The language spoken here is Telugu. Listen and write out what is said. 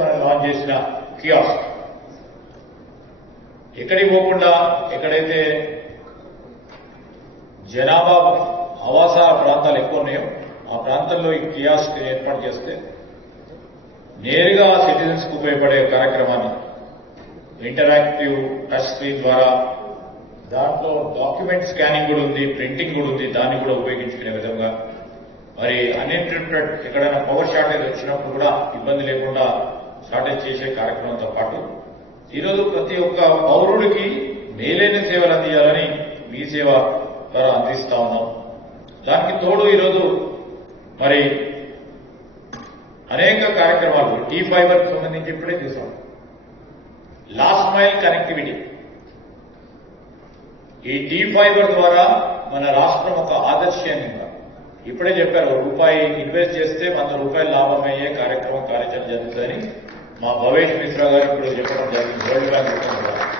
మనం లాంచ్ చేసిన కియాస్క్ ఎక్కడికి పోకుండా ఎక్కడైతే జనాభా ఆవాస ప్రాంతాలు ఎక్కువ ఉన్నాయో ఆ ప్రాంతాల్లో ఈ కియాస్క్ ఏర్పాటు చేస్తే నేరుగా సిటిజన్స్ కు ఉపయోగపడే కార్యక్రమాన్ని ఇంటరాక్టివ్ టచ్ స్క్రీన్ ద్వారా దాంట్లో డాక్యుమెంట్ స్కానింగ్ కూడా ఉంది, ప్రింటింగ్ కూడా ఉంది, దాన్ని కూడా ఉపయోగించుకునే విధంగా మరి అన్ఇంటరప్టెడ్ ఎక్కడైనా పవర్ షార్టేజ్ వచ్చినప్పుడు కూడా ఇబ్బంది లేకుండా షార్టేజ్ చేసే కార్యక్రమంతో పాటు ఈరోజు ప్రతి ఒక్క పౌరుడికి మేలైన సేవలు అందించాలని మీ సేవ ద్వారా అందిస్తా ఉన్నాం. దానికి తోడు ఈరోజు మరి అనేక కార్యక్రమాలు టీ ఫైబర్ కి సంబంధించి ఇప్పుడే చూసాం. లాస్ట్ మైల్ కనెక్టివిటీ, ఈ టీ ఫైబర్ ద్వారా మన రాష్ట్రం ఒక ఆదర్శంగా ఇప్పుడే చెప్పారు, రూపాయి ఇన్వెస్ట్ చేస్తే 100 రూపాయలు లాభం అయ్యే కార్యక్రమం కార్యాచరణ జరుగుతుందని మా భవేష్ మిశ్రా గారు ఇప్పుడు చెప్పడం జరిగింది వరల్డ్ బ్యాంక్.